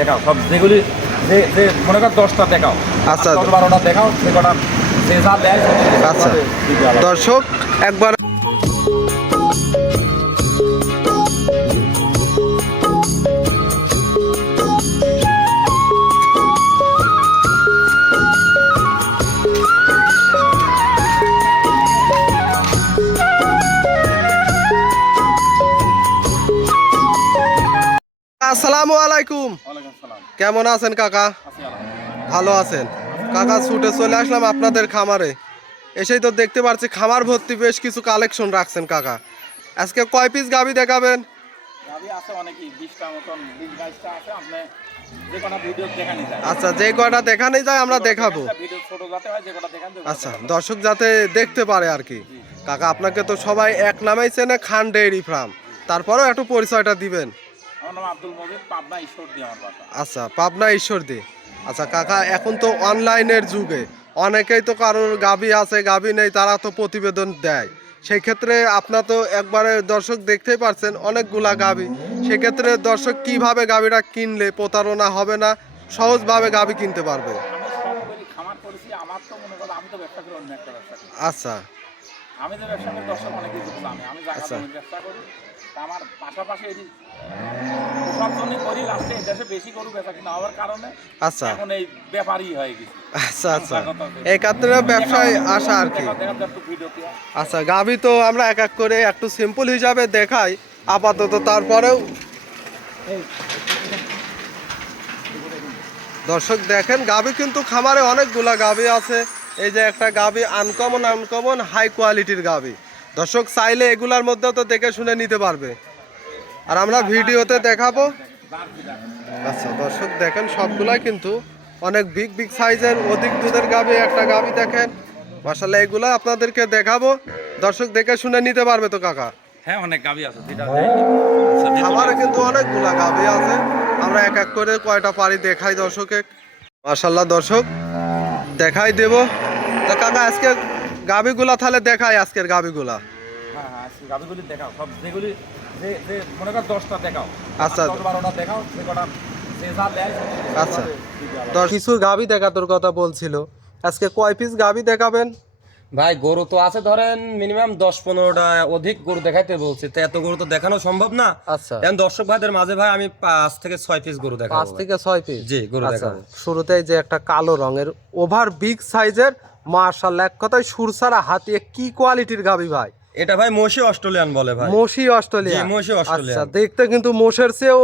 দেখাও সব যেগুলি যে যে মনে কর 10টা দেখাও, আচ্ছা 10-12টা দেখাও, সে কটা যে যা দেয় আচ্ছা দর্শক একবার আসসালামু আলাইকুম। কেমন আছেন কাকা? ভালো আছেন কাকা? ছুটে চলে আসলাম আপনাদের খামারে। এসেই তো দেখতে পাচ্ছি খামার ভর্তি বেশ কিছু কালেকশন রাখছেন কাকা। আজকে কয় পিস গাভী দেখাবেন? আচ্ছা যে কয়টা দেখানো যায় আমরা দেখাবো। আচ্ছা দর্শক যাতে দেখতে পারে আর কি। কাকা আপনাকে তো সবাই এক নামেই চেনে, খান ডেইরি ফার্ম, তারপরেও একটু পরিচয়টা দিবেন। আচ্ছা পাবনা ঈশ্বরদী। আচ্ছা কাকা এখন তো অনলাইনের যুগে অনেকেই তো কারোর গাভী আছে গাভী নেই, তারা তো প্রতিবেদন দেয়। সেই ক্ষেত্রে আপনার তো একবারে দর্শক দেখতেই পারছেন অনেকগুলা গাভী। সেক্ষেত্রে দর্শক কিভাবে গাভীটা কিনলে প্রতারণা হবে না, সহজভাবে গাভী কিনতে পারবে? আচ্ছা আমি তো ব্যবসা করি, দর্শক অনেক কিছু জানে, আমি জায়গা জমির ব্যবসা করি, আমার পাশাপাশি এই সব জন্যই করি। লাস্টে এই দেশে বেশি গরু বেচা কিনা হওয়ার কারণে আচ্ছা এখন এই ব্যাপারই হয়ে গেছে। আচ্ছা আচ্ছা এই ক্ষেত্রে ব্যবসায় আসা আর কি। আচ্ছা গাভী তো আমরা এক এক করে একটু সিম্পল হিসাবে দেখাই আপাতত, তারপরেও দর্শক দেখেন গাভী কিন্তু খামারে অনেকগুলা গাভী আছে। এই যে একটা গাভী আনকমন হাই কোয়ালিটির গাভী। দর্শক চাইলে এগুলার মধ্যেও তো দেখে শুনে নিতে পারবে, আর আমরা ভিডিওতে দেখাবো। আচ্ছা দর্শক দেখেন সবগুলাই কিন্তু অনেক বিগ সাইজের অধিক দুধের গাভী। একটা গাভী দেখেন মাশাআল্লাহ, এগুলা আপনাদেরকে দেখাবো, দর্শক দেখে শুনে নিতে পারবে তো কাকা? হ্যাঁ অনেক গাভী আছে, খামারে কিন্তু অনেকগুলা গাভী আছে। আমরা এক এক করে কয়টা পারি দেখাই দর্শকে। মাশাআল্লাহ দর্শক দেখাই দেব। তা কাকা আজকে গাভীগুলা তাহলে দেখাই, আজকের গাভীগুলা। হ্যাঁ হ্যাঁ আজকে গাভীগুলি দেখাও সব যেগুলি যে যে মনে কর 10টা দেখাও, আচ্ছা 10-12টা দেখাও, সে কটা যে যা দেয় আচ্ছা কিছু গাভী দেখানোর কথা বলছিল, আজকে কয় পিস গাভী দেখাবেন? ভাই গরু তো আছে ধরেন মিনিমাম 10-15টা, অধিক গরু দেখাইতে বলছি, তো এত গরু তো দেখানো সম্ভব না। আচ্ছা এখন দর্শক ভাইদের মাঝে ভাই আমি 5 থেকে 6 পিস গরু দেখাবো। 5 থেকে 6 পিস? জি গরু আচ্ছা দেখাবো। শুরুতেই যে একটা কালো রঙের ওভার বিগ সাইজের মাশাআল্লাহ, এক কথায় সুরসারা হাতিয়ে কি কোয়ালিটির গাভী ভাই? এটা ভাই মশি অস্ট্রেলিয়ান বলে ভাই। মশি অস্ট্রেলিয়া? জি মশি অস্ট্রেলিয়ান। আচ্ছা দেখতে কিন্তু মোষের চেয়েও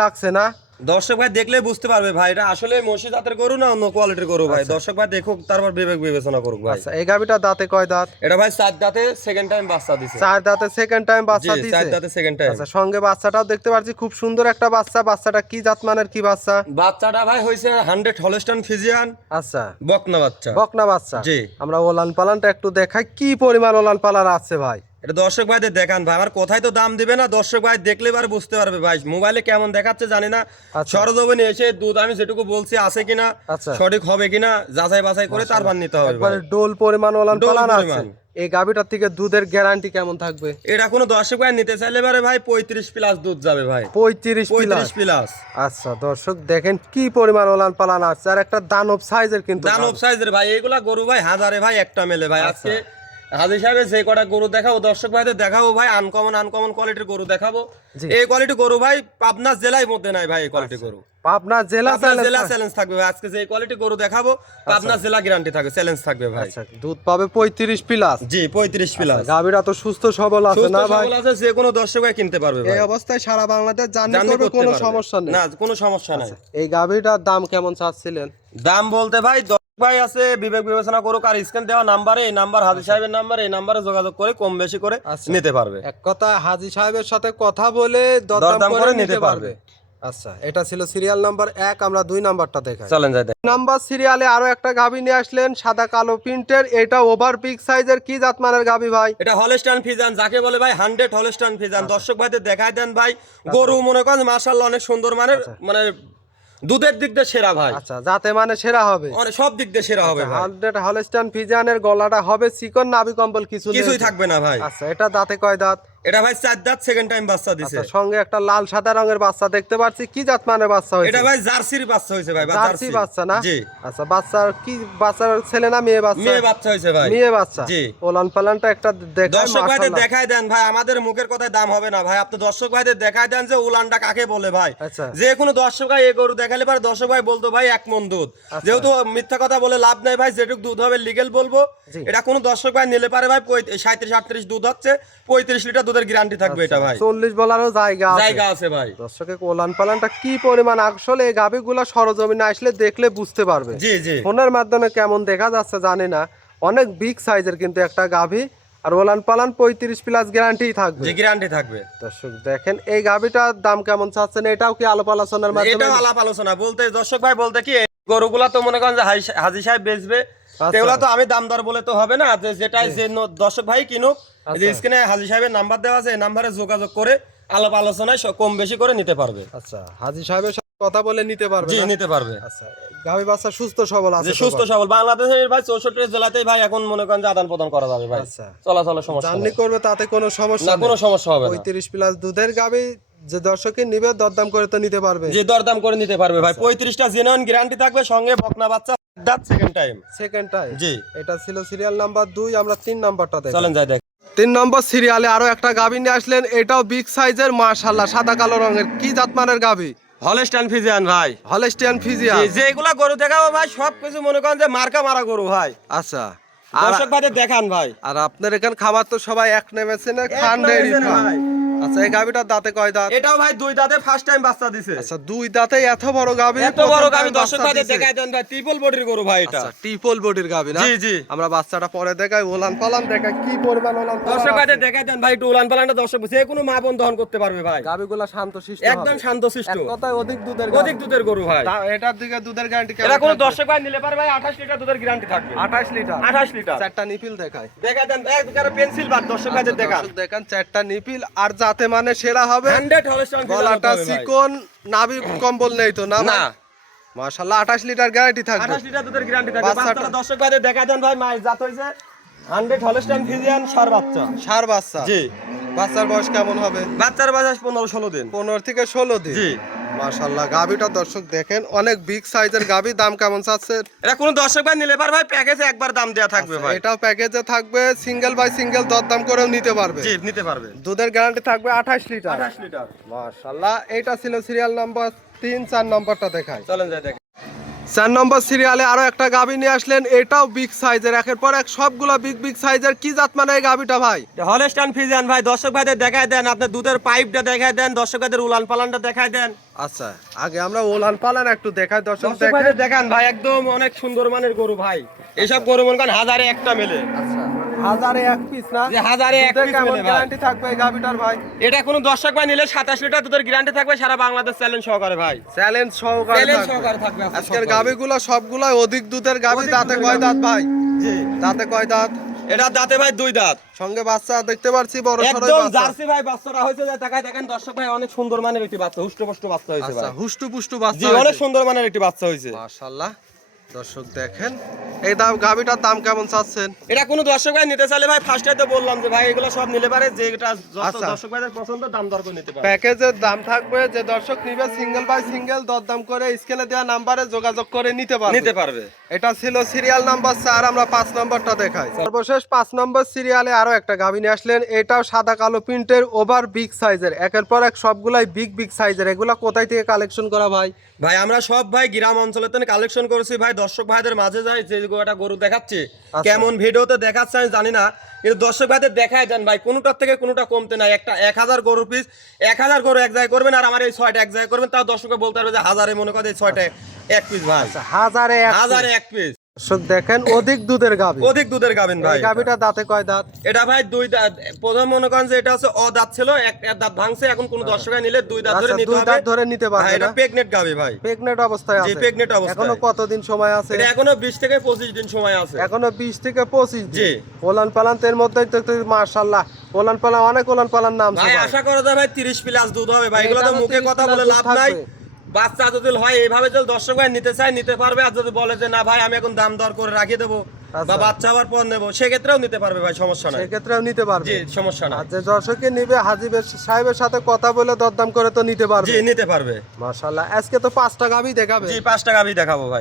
লাগছে না? দর্শক ভাই দেখলে বুঝতে পারবে ভাই এটা আসলে মশি জাতের গরু না অন্য কোয়ালিটির গরু ভাই। দর্শক ভাই দেখুক, তারপর বিবেক বিবেচনা করুক ভাই। আচ্ছা এই গাভীটা দাঁতে কয় দাঁত? এটা ভাই 4 দাঁতে সেকেন্ড টাইম বাচ্চা দিছে। 4 দাঁতে সেকেন্ড টাইম বাচ্চা জি দিছে? 4 দাঁতে সেকেন্ড টাইম। আচ্ছা সঙ্গে বাচ্চাটাও দেখতে পাচ্ছি, খুব সুন্দর একটা বাচ্চা। বাচ্চাটা কি জাত মানের কি বাচ্চা? বাচ্চাটা ভাই হইছে 100 হলস্টাইন ফ্রিজিয়ান। আচ্ছা বকনা বাচ্চা। বকনা বাচ্চা? জি। আমরা ওলান পালানটা একটু দেখাই, কি পরিমাণ ওলান পালান আছে ভাই? এটা দর্শক ভাইদের দেখান ভাই, আমার কোথায় তো দাম দিবে না, দর্শক ভাই দেখলে এবার বুঝতে পারবে ভাই। মোবাইলে কেমন দেখাচ্ছে জানি না, আচ্ছা। সরজমিনে এসে দুধ আমি যেটুকু বলছি আছে কিনা, আচ্ছা। সঠিক হবে কিনা যাচাই বাছাই করে তারপর নিতে হবে ভাই। একবারে ডোল পরিমাণ ওলান ডোল পালান আছে। পরিমাণ। এই গাভীটার থেকে দুধের গ্যারান্টি কেমন থাকবে? এটা কোনো দর্শক ভাই নিতে চাইলে এবারে ভাই 35 প্লাস দুধ যাবে ভাই। 35 প্লাস। আচ্ছা দর্শক দেখেন কি পরিমাণ ওলান পালান আছে, আর একটা দানব সাইজের কিন্তু দানব সাইজের ভাই। এগুলা গরু ভাই হাজারে ভাই একটা মেলে ভাই। আজকে হাজি সাহেব যে কটা গরু দেখাবো দর্শক ভাইদের দেখাবো ভাই আনকমন কোয়ালিটির গরু দেখাবো। এই কোয়ালিটি গরু ভাই পাবনা জেলায় মধ্যে নাই ভাই। এই কোয়ালিটি গরু পাবনা জেলা চ্যালেঞ্জ থাকবে ভাই। আজকে যে কোয়ালিটি গরু দেখাবো পাবনা জেলা গ্যারান্টি থাকবে, চ্যালেঞ্জ থাকবে ভাই। আচ্ছা দুধ পাবে 35 প্লাস? জি 35 প্লাস। গাভীরা তো সুস্থ সবল আছে না ভাই? সুস্থ সবল আছে, যে কোনো দর্শক ভাই কিনতে পারবে ভাই। এই অবস্থায় সারা বাংলাদেশ জার্নি করবে, কোনো সমস্যা নেই? না কোনো সমস্যা নাই। এই গাভীটার দাম কেমন চাচ্ছিলেন? দাম বলতে ভাই ভাই আছে বিবেক বিবেচনা করুক, আর স্ক্রিন দেওয়া নাম্বারে, এই নাম্বার হাজি সাহেবের নাম্বার, এই নাম্বারে যোগাযোগ করে কম বেশি করে নিতে পারবে। এক কথা হাজি সাহেবের সাথে কথা বলে দরদাম করে নিতে পারবে। আচ্ছা এটা ছিল সিরিয়াল নাম্বার 1, আমরা 2 নাম্বারটা দেখাই। চলেন যাই। নাম্বার সিরিয়ালে আরো একটা গাভী নিয়ে আসলেন সাদা কালো প্রিন্টের। এটা ওভার বিগ সাইজের কি জাত মানের গাভী ভাই? এটা হলস্টাইন ফ্রিজিয়ান যাকে বলে ভাই, 100 হলস্টাইন ফ্রিজিয়ান। দর্শক ভাইদের দেখাই দেন ভাই। গরু মনে করেন মাশাআল্লাহ অনেক সুন্দর মানের, মানে দুধের দিক দিয়ে সেরা ভাই। আচ্ছা যাতে মানে সেরা হবে, মানে সব দিক দিয়ে সেরা হবে ভাই। 100 হলস্টাইন ফ্রিজিয়ানের গলাটা হবে চিকন, নাভি কম্বল কিছুই থাকবে না ভাই। আচ্ছা এটা দাঁতে কয় দাঁত? এটা ভাই 4 দাঁত সেকেন্ড টাইম বাচ্চা দিছে। আচ্ছা, সঙ্গে একটা লাল সাদা রঙের বাচ্চা দেখতে পাচ্ছি, কি জাত মানের বাচ্চা হয়েছে? এটা ভাই জার্সির বাচ্চা হইছে ভাই, জার্সি বাচ্চা না? জি। আচ্ছা, বাচ্চার কি, বাচ্চার ছেলে না মেয়ে বাচ্চা? মেয়ে বাচ্চা হইছে ভাই। মেয়ে বাচ্চা। জি। ওলান পালানটা একটা দেখায় দর্শক ভাইদের মাশাআল্লাহ। দেখায় দেন ভাই, আমাদের মুখের কথায় দাম হবে না ভাই, আপনি দর্শক ভাইদের দেখায় দেন যে উলানটা কাকে বলে ভাই। আচ্ছা। যে কোনো দর্শক ভাই এই গরু দেখালে পারে দর্শক ভাই বলতো ভাই 1 মণ দুধ। যেহেতু মিথ্যা কথা বলে লাভ নাই ভাই, যেটুক দুধ হবে লিগ্যাল বলবো। জি। এটা কোনো দর্শক ভাই নিলে পারে ভাই 37-38 দুধ হচ্ছে, 35 লিটার দুধের গ্যারান্টি থাকবে এটা ভাই। 40 বলারও জায়গা আছে। জায়গা আছে ভাই। দর্শকের ওলান পালানটা কি পরিমাণ, আসলে এই গাভীগুলো সরজমিনে আসলে দেখলে বুঝতে পারবে। জি জি। ফোনের মাধ্যমে কেমন দেখা যাচ্ছে জানি না, অনেক বিগ সাইজের কিন্তু একটা গাভী, আর ওলান পালান 35 প্লাস গ্যারান্টি থাকবে। জি, গ্যারান্টি থাকবে। দর্শক দেখেন এই গাভীটার দাম কেমন চাচ্ছেন, এটাও কি আলাপ আলোচনার মাধ্যমে? এটাও আলাপ আলোচনা বলতে দর্শক ভাই বলতে কি, গরুগুলা তো মনে করেন যে হাজি সাহেব বেচবে, এগুলা তো আমি দাম দর বলে তো হবে না, যে যেটাই যে দর্শক ভাই কিনুক, স্ক্রিনে হাজি সাহেবের নাম্বার দেওয়া আছে, এই নাম্বারে যোগাযোগ করে আলাপ আলোচনায় কম বেশি করে নিতে পারবে। আচ্ছা, হাজি সাহেবের সাথে কথা বলে নিতে পারবে? জি, না? নিতে পারবে। আচ্ছা, গাভী বাচ্চা সুস্থ সবল আছে? যে সুস্থ সবল বাংলাদেশের ভাই 64 জেলাতেই ভাই এখন মনে করেন যে আদান প্রদান করা যাবে ভাই। আচ্ছা, চলাচলের সমস্যা জার্নি নেই। করবে তাতে কোনো সমস্যা না, নেই? কোনো সমস্যা হবে না। 35 প্লাস দুধের গাভী যে দর্শকে নিবে দরদাম করে তো নিতে পারবে? যে দরদাম করে নিতে পারবে ভাই। 35টা জেনুইন গ্যারান্টি থাকবে, সঙ্গে বকনা বাচ্চা দাঁত সেকেন্ড টাইম। Second time? জি। এটা ছিল সিরিয়াল নাম্বার 2, আমরা 3 নাম্বারটা দেখি। চলেন যাই দেখ। 3 নম্বর সিরিয়ালে আরো একটা গাভী নিয়ে আসলেন, এটাও বিগ সাইজের মাশাআল্লাহ, সাদা কালো রঙের, কি জাতমানের গাভী? হলস্টাইন ফ্রিজিয়ান ভাই। Holstein Friesian? যে যেগুলা গরু দেখাবো ভাই সব কিছু মনে করেন যে মার্কা মারা গরু ভাই। আচ্ছা, আর দর্শক ভাইদের দেখান ভাই। আর আপনার এখানে খাবার তো সবাই এক নেমেছে না, খান ডেইরি নেমেছে না ফার্ম। ভাই। আচ্ছা, এই গাভীটার দাঁতে কয় দাঁত? এটাও ভাই 2 দাঁতে ফার্স্ট টাইম বাচ্চা দিছে। আচ্ছা, 2 দাঁতে এত বড় গাভী? এত বড় গাবি দর্শক ভাইদের দেখায় দেন ভাই, ট্রিপল বডির গরু ভাই এটা। আচ্ছা, ট্রিপল বডির গাভী না? জি জি। আমরা বাচ্চাটা পরে দেখাই, ওলান পালান দেখাই, কি পরিমাণ ওলান পালান দর্শক আছে। ভাইদের দেখায় দেন ভাই, একটু উলান পালানটা দর্শক যে কোনো মা বোন দহন করতে পারবে ভাই। গাভীগুলা শান্তশিষ্ট একদম হবে। শান্তশিষ্ট, এক কথায় অধিক দুধের অধিক দুধের গরু ভাই। এটার দিকে দুধের গ্যারান্টি কেমন? এটা কোনো থাকবে? দর্শক ভাই নিলে পারে ভাই 28 লিটার দুধের গ্যারান্টি থাকবে। 28 লিটার? 28 লিটার। চারটা নিপিল দেখায়। দেখায় দেন একবার পেন্সিল বাদ দর্শক ভাইদের দেখান। দর্শক দেখান, চারটা নিপিল, আর যাতে মানে সেরা হবে, 100 হলস্টাইন গলাটা চিকন, নাভি কম্বল নেই তো না? না, মাশাআল্লাহ, 28 লিটার গ্যারান্টি থাকবে। 28 লিটার দুধের গ্যারান্টি থাকবে। বাচ্চাটা- বাচ্চাটা দর্শক ভাইদের দেখায় দেন ভাই, মায়ের জাত হইছে 100 হলস্টাইন ফ্রিজিয়ান সার বাচ্চা। সার বাচ্চা? জি। বাচ্চার বয়স কেমন হবে? বাচ্চার বয়স 15-16 দিন। 15 থেকে 16 দিন? জি। মাশাআল্লাহ, গাভীটা দর্শক দেখেন অনেক বিগ সাইজের গাভী, দাম কেমন চাচ্ছে? এটা কোন দর্শক ভাই নিলে পার ভাই প্যাকেজে একবার দাম দেয়া থাকবে ভাই। এটাও প্যাকেজে থাকবে, সিঙ্গেল বাই সিঙ্গেল দরদাম করেও নিতে পারবে? জি, নিতে পারবে। দুধের গ্যারান্টি থাকবে 28 লিটার? 28 লিটার। মাশাআল্লাহ, এটা ছিল সিরিয়াল নাম্বার 3, 4 নম্বরটা দেখাই। চলেন যাই দেখেন। 4 নম্বর সিরিয়ালে আরো একটা গাভী নিয়ে আসলেন, এটাও বিগ সাইজের, একের পর এক সবগুলা বিগ সাইজের, কি জাত মানে এই গাভীটা ভাই? হলস্টাইন ফ্রিজিয়ান ভাই, দর্শক ভাইদের দেখায় দেন, আপনার দুধের পাইপটা দেখায় দেন, দর্শক ভাইদের উলান পালানটা দেখায় দেন। আচ্ছা, আগে আমরা ওলান পালান একটু দেখাই, দর্শক দর্শক দেখেন। ভাইদের দেখান ভাই, একদম অনেক সুন্দর মানের গরু ভাই। এইসব গরু মনে করেন হাজারে একটা মেলে। আচ্ছা, হাজারে এক পিস না? যে হাজারে এক দুধে পিস কেমন মেলে ভাই। গ্যারান্টি থাকবে এই গাভীটার ভাই? এটা কোনো দর্শক ভাই নিলে 27 লিটার দুধের গ্যারান্টি থাকবে, সারা বাংলাদেশ চ্যালেঞ্জ সহকারে ভাই। চ্যালেঞ্জ সহকারে চ্যালেঞ্জ থাকবে। সহকারে থাকবে আজকের গাভীগুলো সবগুলাই অধিক দুধের গাভী, অধিক দাঁতে দুধের কয় গাভী। দাঁত ভাই? জি। দাঁতে কয় দাঁত? এটা দাঁতে ভাই 2 দাঁত। সঙ্গে বাচ্চা দেখতে পাচ্ছি, বড় সরই একদম বাচ্চা। জার্সি ভাই বাচ্চাটা হয়েছে, যে দেখায় দেখেন দর্শক ভাই, অনেক সুন্দর মানের একটি বাচ্চা, হুষ্টপুষ্ট বাচ্চা হয়েছে আচ্ছা, ভাই। হুষ্টু পুষ্টু জি, বাচ্চা অনেক হয়েছে। সুন্দর মানের একটি বাচ্চা হয়েছে। মাশাআল্লাহ, দর্শক দেখেন এই দাম, গাভীটার দাম কেমন চাচ্ছেন? এটা কোনো দর্শক ভাই নিতে চাইলে ভাই ফার্স্টে তো বললাম যে ভাই এগুলো সব নিলে পারে, যে এটা যত আচ্ছা। দর্শক ভাইদের পছন্দ দাম দর করে নিতে পারে। প্যাকেজের দাম থাকবে, যে দর্শক নিবে সিঙ্গেল বাই সিঙ্গেল দরদাম করে স্ক্রিনে দেওয়া নাম্বারে যোগাযোগ করে নিতে নিতে পারবে। পারবে। এটা ছিল সিরিয়াল নাম্বার 4, আমরা 5 নম্বরটা দেখাই। সর্বশেষ 5 নম্বর সিরিয়ালে আরো একটা গাভী নিয়ে আসলেন, এটাও সাদা কালো প্রিন্টের, ওভার বিগ সাইজের, একের পর এক সবগুলাই বিগ সাইজের। এগুলা কোথায় থেকে কালেকশন করা ভাই? ভাই আমরা সব ভাই গ্রাম অঞ্চলের থেকে কালেকশন করেছি ভাই, দর্শক ভাইদের মাঝে যাই, যে গোটা গরু দেখাচ্ছে কেমন ভিডিওতে দেখাচ্ছে আমি জানি না, কিন্তু দর্শক ভাইদের দেখায় দেন ভাই, কোনোটার থেকে কোনোটা কমতে নাই। একটা 1000 গরুর পিস, 1000 গরু এক জায়গায় করবেন, আর আমার এই 6টা এক জায়গায় করবেন, তাও দর্শককে বলতে পারবে যে হাজারে মনে করে 6টা এক পিস ভাই। হাজারে এক piece। হাজারে এক পিস। দর্শক দেখেন অধিক দুধের গাভী। অধিক দুধের গাবেন ভাই। এই গাভীটা দাঁতে কয় দাঁত? এটা ভাই 2 দাঁত। প্রথম মনে করেন যে এটা হচ্ছে অদাঁত ছিল, এক দাঁত ভাঙছে, এখন কোন দর্শকে নিলে 2 দাঁত ধরে আচ্ছা, নিতে 2 হবে। দাঁত ধরে নিতে হ্যাঁ, পারবে এটা না? প্রেগনেন্ট গাবে ভাই। প্রেগনেন্ট অবস্থায় জি, আছে? pregnant অবস্থায়। এখনো কতদিন সময় আছে? এটা এখনো 20 থেকে 25 দিন সময় আছে। এখনো 20 থেকে 25 দিন। জি। ওলান পালান্তের মধ্যে তো মাশাআল্লাহ, ওলান পালান অনেক ওলান পালান নাম ভাই আশা করা যায় ভাই 30 প্লাস দুধ হবে ভাই। এগুলো তো এটারও মুখে 30 কথা plus বলে দুধ লাভ থাকবে। নাই। বাচ্চা যদি হয় এইভাবে যদি দর্শক ভাই নিতে চায় নিতে পারবে, আর যদি বলে যে না ভাই আমি এখন দাম দর করে রাখিয়ে দেবো, বা বাচ্চা হওয়ার পর নেবো সেক্ষেত্রেও নিতে পারবে ভাই, সমস্যা নাই। সেক্ষেত্রেও নিতে পারবে। জি সমস্যা নাই। আর যে দর্শকে নিবে হাজী সাহেবের সাথে কথা বলে দরদাম করে তো নিতে পারবে। জি নিতে পারবে। মাশাআল্লাহ, আজকে তো 5টা গাভী দেখাবে। জি 5 টাকা আমি দেখাবো ভাই।